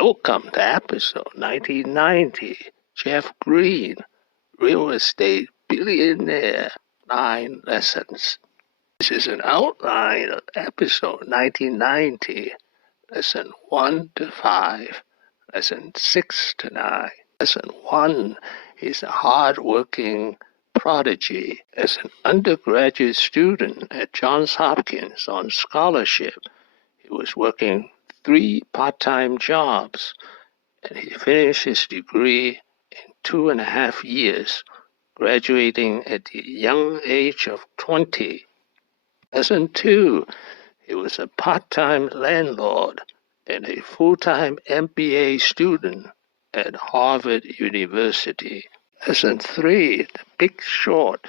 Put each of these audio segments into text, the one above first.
Welcome to episode 1990. Jeff Greene, Real Estate Billionaire, 9 Lessons. This is an outline of episode 1990, lesson 1 to 5, lesson 6 to 9. Lesson 1 is a hardworking prodigy. As an undergraduate student at Johns Hopkins on scholarship, he was working 3 part-time jobs, and he finished his degree in 2.5 years, graduating at the young age of 20. Lesson 2, he was a part-time landlord and a full-time MBA student at Harvard University. Lesson 3, The Big Short,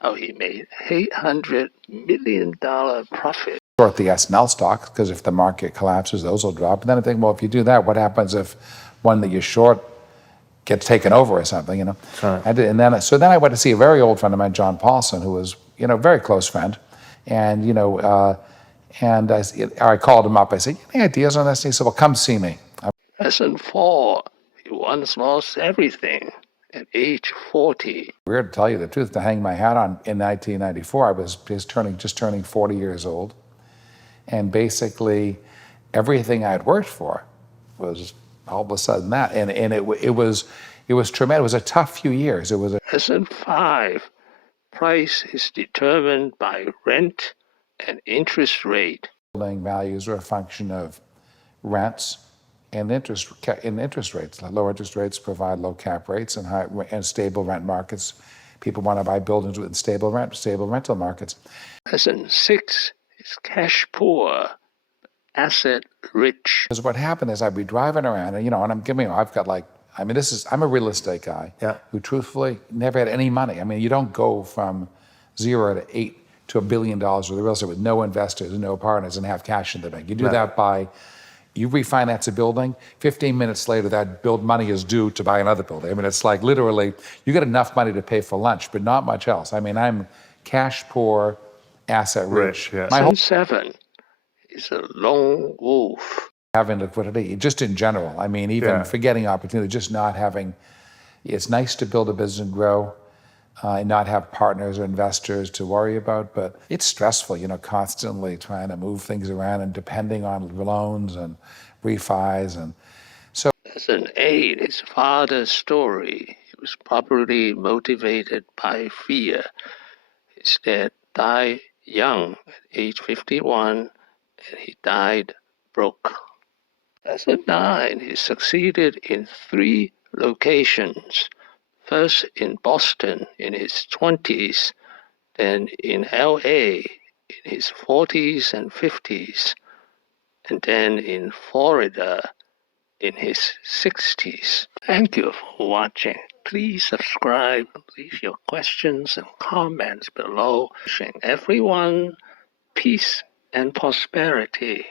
how he made $800 million profit. Short the SNL stocks, because if the market collapses, those will drop. And then I think, well, if you do that, what happens if one that you're short gets taken over or something, you know? Right. Then I went to see a very old friend of mine, John Paulson, who was, a very close friend. And, I called him up. I said, any ideas on this? And he said, well, come see me. Lesson 4, he once lost everything at age 40. Weird to tell you the truth, to hang my hat on, in 1994, I was just turning 40 years old. And basically, everything I'd worked for was all of a sudden that. And it was tremendous. It was a tough few years. Lesson 5, price is determined by rent and interest rate. Building values are a function of rents and interest rates. Low interest rates provide low cap rates and stable rent markets. People want to buy buildings with stable rental markets. Lesson 6 is cash poor, asset rich. Because what happened is I'd be driving around, and I'm a real estate guy who truthfully never had any money. I mean, you don't go from 0 to 8 to $1 billion worth of real estate with no investors and no partners and have cash in the bank. You do that by, you refinance a building, 15 minutes later that money is due to buy another building. I mean, it's like literally, you get enough money to pay for lunch, but not much else. I mean, I'm cash poor, asset rich. Lesson 7 is a lone wolf. Having liquidity, just in general. I mean, even forgetting opportunity, just not having, it's nice to build a business and grow and not have partners or investors to worry about, but it's stressful, constantly trying to move things around and depending on loans and refis. And so. Lesson 8 is father's story. He was probably motivated by fear. His dad died young at age 51, and he died broke. Lesson 9, he succeeded in 3 locations. First in Boston in his 20s, then in LA in his 40s and 50s, and then in Florida in his 60s. Thank you for watching. Please subscribe, leave your questions and comments below. Wishing everyone peace and prosperity.